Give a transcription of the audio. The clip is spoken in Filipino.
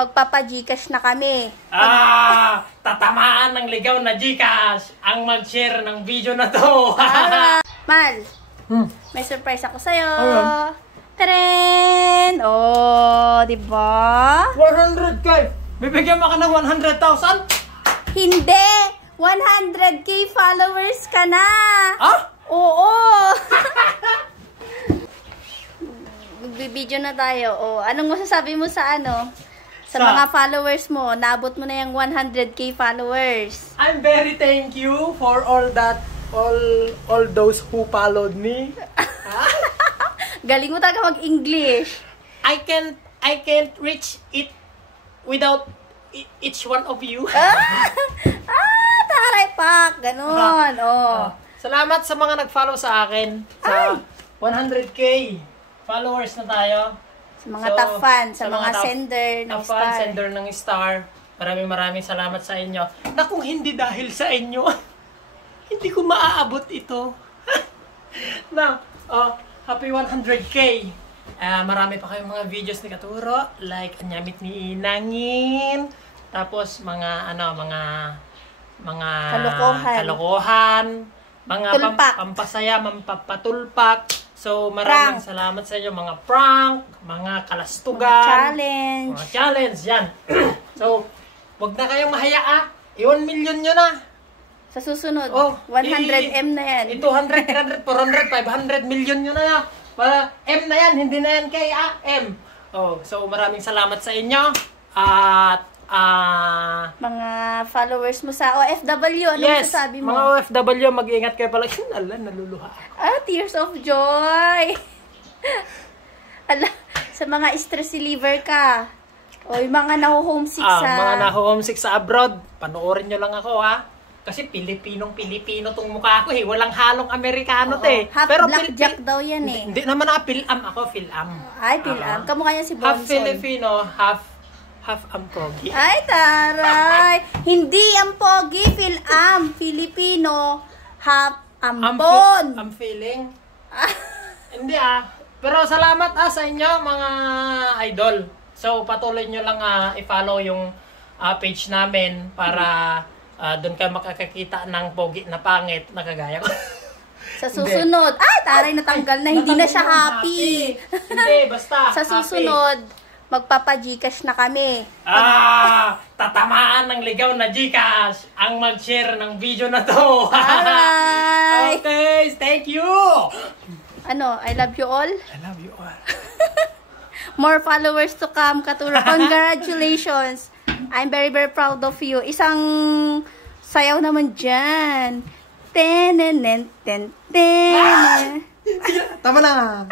magpapa-Gcash na kami. Tatamaan ng ligaw na Gcash ang mag-share ng video na to. Mal, may surprise ako sa'yo. Taren! Oh, diba? 100K! Bibigyan mo ka ng 100,000? Hindi! 100K followers ka na! Oo! Magbibideo na tayo. Oh, anong masasabi mo sa Sa mga followers mo? Naabot mo na yung 100K followers. I'm very thank you for all those who followed me. Galing mo talaga mag-English. I can't reach it without each one of you. Taray pak, ganun. Salamat sa mga nag-follow sa akin. Sa 100K followers na tayo. Sa mga top fans, sa mga sender ng star. Sender ng star. Maraming salamat sa inyo. Na kung hindi dahil sa inyo, hindi ko maaabot ito. Happy 100K. Marami pa kayong mga videos ni Katuro. Like, anyamit ni Inangin. Tapos, mga kalokohan. Mga pampasaya, pampatulpak. So, maraming salamat sa inyo. Mga prank, mga kalastugan. Mga challenge, yan. So, wag na kayong mahaya 1 million nyo na. Sa susunod, 100M na yan. 200, 300, 400, 500 million nyo na. M na yan, hindi na yan kay M. So, maraming salamat sa inyo. At, mga followers mo sa OFW, ano masasabi mo? Mga OFW, mag-iingat kayo pala. Naluluha ako. Tears of joy. Sa mga stress reliever ka. O yung mga naho-homesick mga naho-homesick sa abroad, panoorin nyo lang ako Kasi Pilipino tong mukha ko Walang halong Amerikano Half pero blackjack daw yan Hindi naman Pilam ako, Pilam. Ay, Pilam. Kamukha yan si Bonson. Half Filipino, half Ampogi. Ay, taray. Hindi Ampogi, Pilam. Filipino, half Ampon. I'm feeling. Hindi Pero salamat sa inyo mga idol. So patuloy nyo lang i-follow yung page namin para doon kayo makakakita ng pogi na pangit na kagaya ko. Sa susunod, taray natanggal na, hindi na siya happy. Hindi, basta sa susunod, magpapa-Gcash na kami. Tatamaan ng ligaw na Gcash ang mag-share ng video na to. Alright. Okay, thank you. I love you all. I love you all. More followers to come, Katuro. Congratulations. I'm very, very proud of you. Isang sayaw naman dyan. Tama na.